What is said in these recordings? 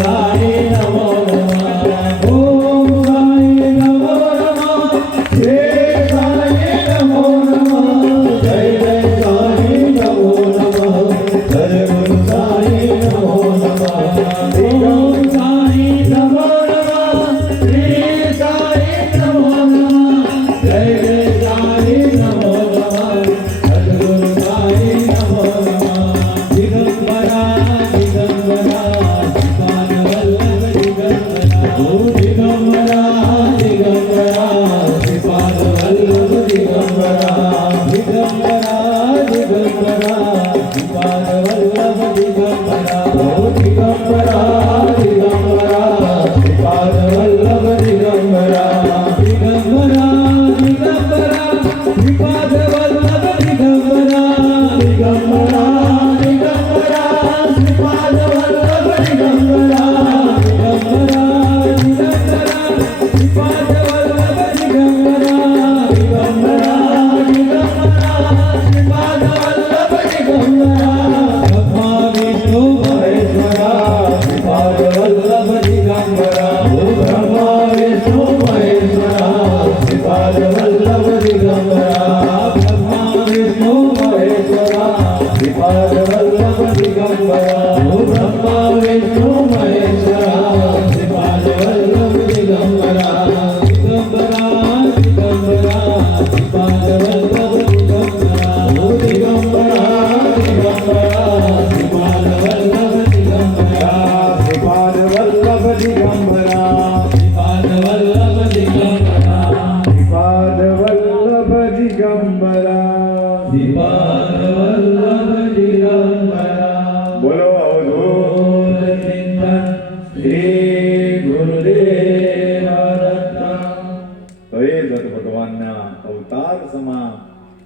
शिवाय नमो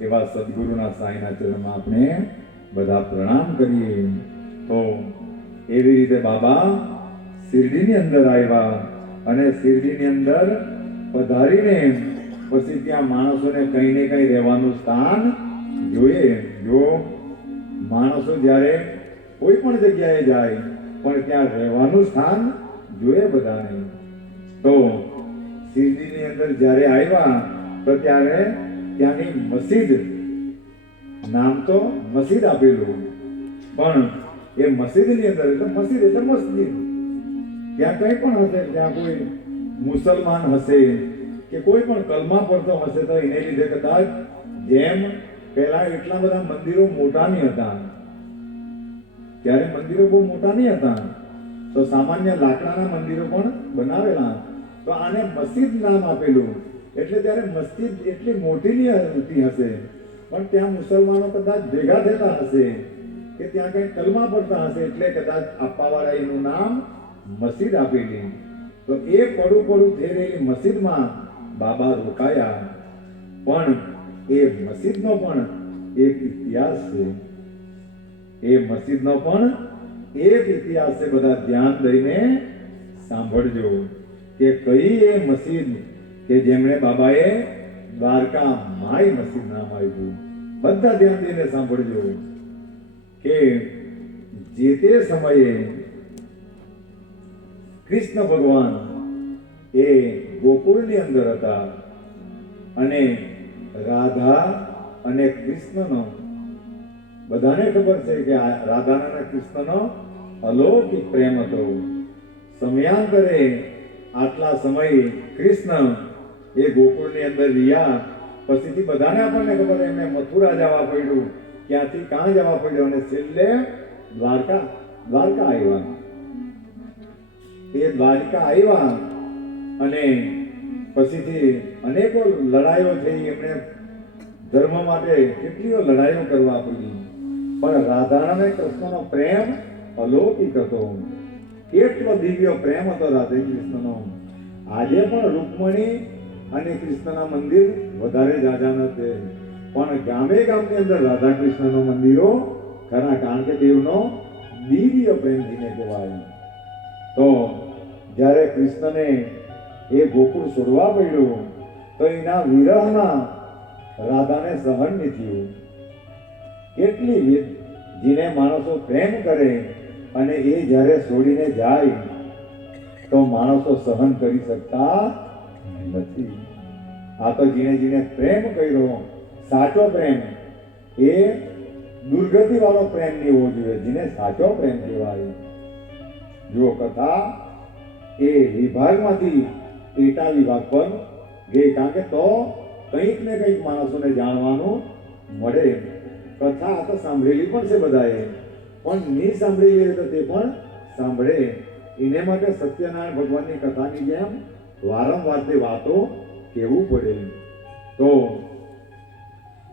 એવા સદગુરુના સાંઈના ચરણમાં આપણે બધા પ્રણામ કરીએ. તો એવી રીતે બાબા શિરડીની અંદર આવ્યા અને શિરડીની અંદર પધારીને પછી ત્યાં માણસોને કંઈ ને કંઈ રહેવાનું સ્થાન જોઈએ, જો માણસો જ્યારે કોઈ પણ જગ્યાએ જાય, પણ ત્યાં રહેવાનું સ્થાન જોઈએ બધાને. તો શિરડીની અંદર જ્યારે આવ્યા, તો ત્યારે ત્યાંની મસ્જિદ, નામ તો મસ્જિદ આપેલું પણ એ મસ્જિદની અંદર, એટલે મસ્જિદ એટલે મસ્જિદ. ત્યાં કંઈ પણ હશે, ત્યાં કોઈ મુસલમાન હશે કે કોઈ પણ કલમા પડતો હશે, તો એને લીધે કદાચ જેમ પહેલા એટલા બધા મંદિરો મોટા નહીં હતા. ત્યારે મંદિરો બહુ મોટા નહીં હતા. તો સામાન્ય લાકડાના મંદિરો પણ બનાવેલા. તો આને મસ્જિદ નામ આપેલું. એટલે ત્યારે મસ્જિદ એટલી મોટી નહીં હતી હશે. પણ ત્યાં મુસલમાનો કદાચ ભેગા થતા હશે કે ત્યાં કંઈ કલમા પડતા હશે એટલે કદાચ આપવાવાળા એનું નામ મસ્જિદ આપેલી. તો એ પડું પડું થઈ રહેલી મસ્જિદમાં બાબા રોકાયા. પણ એ મસ્જિદનો પણ એક ઇતિહાસ છે. એ મસ્જિદનો પણ એક ઇતિહાસ છે. બધા ધ્યાન દઈને સાંભળજો કે કઈ એ મસ્જિદ કે જેમણે બાબાએ દ્વારકા માય મસ્જિદ નામ આપ્યું. બધા ધ્યાન દઈને સાંભળજો કે જે તે સમયે કૃષ્ણ ભગવાન એ ગોકુળની અંદર હતા અને રાધા અને કૃષ્ણનો. બધાને ખબર છે કે આ રાધાના અને કૃષ્ણનો અલૌકિક પ્રેમ હતો. સમયાંતરે આટલા સમય કૃષ્ણ એ ગોકુળની અંદર રહ્યા. પછીથી બધાને આપણને ખબર એમને મથુરા જવા પડ્યું. ક્યાંથી, કાં જવા પડ્યું? અને છેલ્લે દ્વારકા દ્વારકા આવ્યા. એ દ્વારકા આવ્યા અને પછીથી અનેકો લડાઈઓ થઈ, એમણે ધર્મ માટે કેટલીઓ લડાઈઓ કરવા પડી. પણ રાધા અને કૃષ્ણનો પ્રેમ અલૌકિક હતો. કેટલો દિવ્ય પ્રેમ હતો રાધે કૃષ્ણનો. આજે પણ રૂકમણી અને કૃષ્ણના મંદિર વધારે જાજા નથી પણ ગામે ગામની અંદર રાધા કૃષ્ણનો મંદિરો ખરા કારણ કે દેવનો દિવ્ય પ્રેમ જીને કહેવાય. તો જ્યારે કૃષ્ણને એ ગોકુળ છોડવા પડ્યું તો એના વિરહમાં રાધાને સહન નહીં થયું. કેટલી જેને માણસો પ્રેમ કરે અને એ જ્યારે છોડીને જાય, તો માણસો સહન કરી શકતા નથી. આ તો જીણે જીણે પ્રેમ કર્યો. સાચો પ્રેમ એ દુર્ગતિ વાળો પ્રેમ નહીં હોવો જોઈએ, જેને સાચો પ્રેમ કહેવાય. જો કથા એ વિભાગમાંથી પેટા વિભાગ પર ગઈ કારણ કે તો કંઈક ને કંઈક માણસોને જાણવાનું મળે કથા તો સાંભળેલી પણ છે બધાએ. પણ નહીં સાંભળેલી હોય તો તે પણ સાંભળે એને માટે સત્યનારાયણ ભગવાનની કથાની જેમ વારંવાર તે વાતો કહેવું પડે તો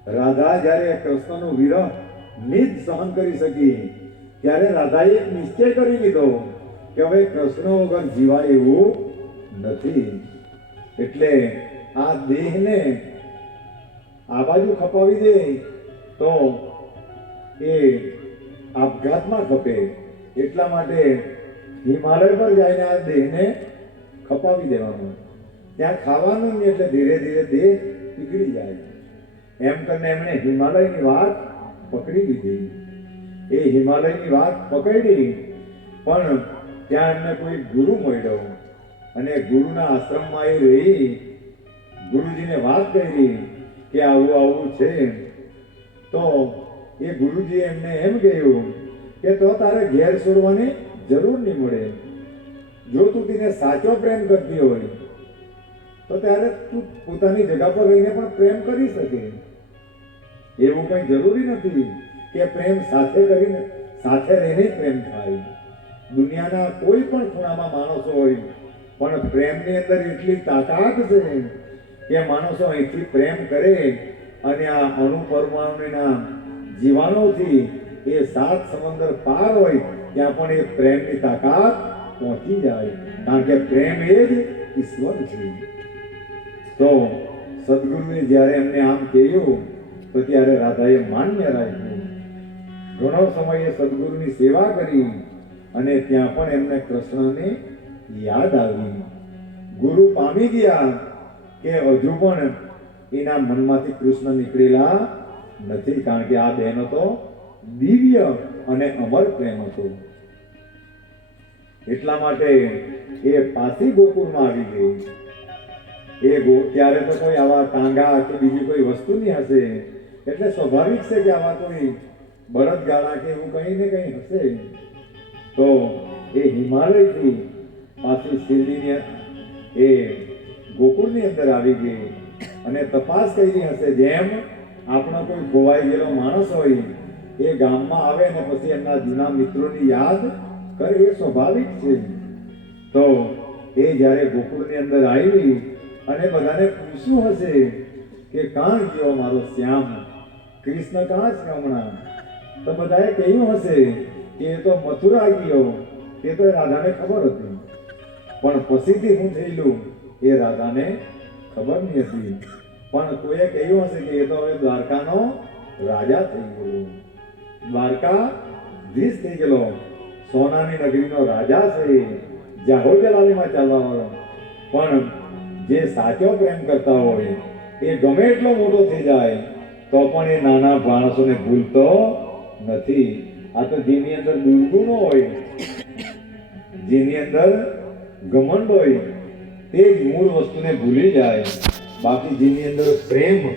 રાધા જ્યારે કૃષ્ણનો વિરહ નિજ સહન કરી શકી, ત્યારે રાધાએ એક નિશ્ચય કરી લીધો કે હવે કૃષ્ણ વગર જીવાય એવું નથી. એટલે આ દેહને આ બાજુ ખપાવી દે તો એ આપઘાતમાં ખપે. એટલા માટે હિમાલય પર જઈને આ દેહને ખપાવી દેવાનું. ત્યાં ખાવાનું નહીં એટલે ધીરે ધીરે દેહ પીગળી જાય. એમ કરીને એમણે હિમાલયની વાત પકડી લીધી. એ હિમાલયની વાત પકડી, પણ ત્યાં એમને કોઈ ગુરુ મળ્યો. અને ગુરુના આશ્રમમાં એ રહી, ગુરુજીને વાત કરી કે આવું આવું છે. તો એ ગુરુજી એમને એમ કહ્યું કે તો તારે ઘેર છોડવાની જરૂર નહીં મળે. જો તું તેને સાચો પ્રેમ કરતી હોય, તો ત્યારે તું પોતાની જગા પર રહીને પણ પ્રેમ કરી શકે. એવું કંઈ જરૂરી નથી કે પ્રેમ સાથે કરીને, સાથે રહીને પ્રેમ થાય. દુનિયાના કોઈ પણ ખૂણામાં માણસો હોય પણ પ્રેમની અંદર એટલી તાકાત છે કે માણસો અહીંથી પ્રેમ કરે અને આ અણુપરમાણુના જીવાણુથી એ સાત સમંદર પાર હોય ત્યાં પણ એ પ્રેમની તાકાત પહોંચી જાય. કારણ કે પ્રેમ એ જ ઈશ્વર છે. તો સદગુરુએ જ્યારે એમને આમ કહ્યું, તો ત્યારે રાધાએ માન્ય રાખ્યું. ઘણો સમયે સદગુરુની સેવા કરી અને ત્યાં પણ એમને કૃષ્ણની યાદ આવી ગુરુ પામી ગયા કે હજુ પણ એના મનમાંથી કૃષ્ણ નીકળેલા નથી, કારણ કે આ બહેનો તો દિવ્ય અને અમર પ્રેમ હતો. એટલા માટે એ પાછી ગોકુળમાં આવી ગઈ એ ગો, ત્યારે તો કોઈ આવા ટાંગા કે બીજી કોઈ વસ્તુ નહીં હશે. એટલે સ્વાભાવિક છે કે આવા કોઈ બળદગાળા કે એવું કંઈ ને કંઈ હશે. તો એ હિમાલયથી પાછી શિરડીની એ ગોકુળની અંદર આવી ગઈ અને તપાસ કરી હશે, જેમ આપણો કોઈ ખોવાઈ ગયેલો માણસ હોય, એ ગામમાં આવે ને પછી એમના જૂના મિત્રોની યાદ કરે, એ સ્વાભાવિક છે. તો એ જ્યારે ગોકુળની અંદર આવી અને બધાને પૂછ્યું હશે કે, કાં ગયો મારો શ્યામ? કૃષ્ણ કાં છે હમણાં? તો બધાએ કહ્યું હશે કે, એ તો મથુરા ગયો. એ તો રાધાને ખબર હતી. પણ પછીથી હું થયેલું એ રાધાને ખબર નહીં હતી. પણ કોઈએ કહ્યું હશે કે એ તો હવે દ્વારકાનો રાજા થઈ ગયો. દ્વારકા ધીસ થઈ ગયેલો. સોનાની નગરીનો રાજા છે. જાહો જલાલીમાં ચાલવા વાળો. પણ જે સાચો પ્રેમ કરતા હોય, એ ગમે એટલો મોટો થઈ જાય, તો પણ એ નાના માણસોને ભૂલતો નથી. આ તો જેની અંદર દુર્ગુણો હોય, જેની અંદર ઘમંડ હોય તે જ મૂળ વસ્તુને ભૂલી જાય. બાકી જેની અંદર પ્રેમ